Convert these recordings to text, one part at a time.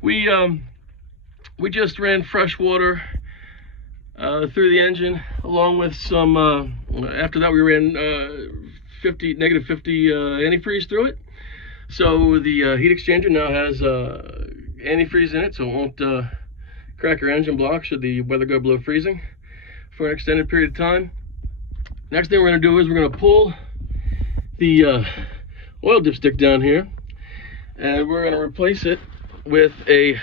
We just ran fresh water through the engine, along with some, after that we ran negative 50 antifreeze through it. So the heat exchanger now has antifreeze in it, so it won't crack your engine block should the weather go below freezing for an extended period of time. Next thing we're going to do is we're going to pull the oil dipstick down here, and we're going to replace it with a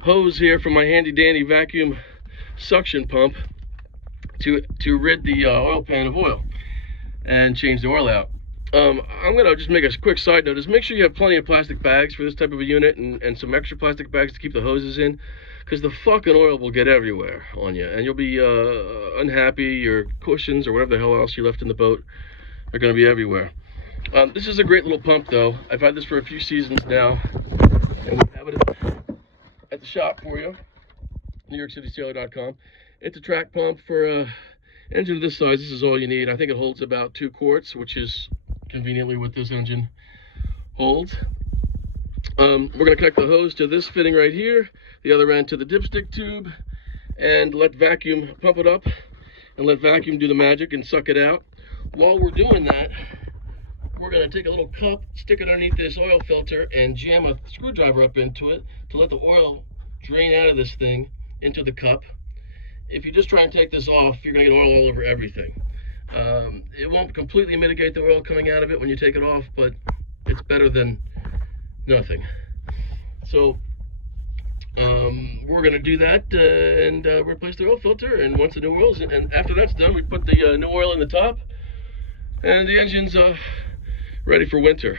hose here from my handy dandy vacuum suction pump to rid the oil pan of oil and change the oil out. I'm gonna just make a quick side note, is make sure you have plenty of plastic bags for this type of a unit, and some extra plastic bags to keep the hoses in, because the fucking oil will get everywhere on you and you'll be unhappy. Your cushions or whatever the hell else you left in the boat are going to be everywhere. This is a great little pump though. I've had this for a few seasons now, and we have it at the shop for you, NewYorkCitySailor.com. It's a track pump for a engine of this size. This is all you need. I think it holds about 2 quarts, which is conveniently what this engine holds. We're going to connect the hose to this fitting right here, the other end to the dipstick tube, and let vacuum pump it up and let vacuum do the magic and suck it out. While we're doing that, we're going to take a little cup, stick it underneath this oil filter, and jam a screwdriver up into it to let the oil drain out of this thing into the cup. If you just try and take this off, you're going to get oil all over everything. It won't completely mitigate the oil coming out of it when you take it off, but it's better than nothing. So we're going to do that and replace the oil filter, and once the new oil's in, and after that's done, we put the new oil in the top, and the engine's ready for winter.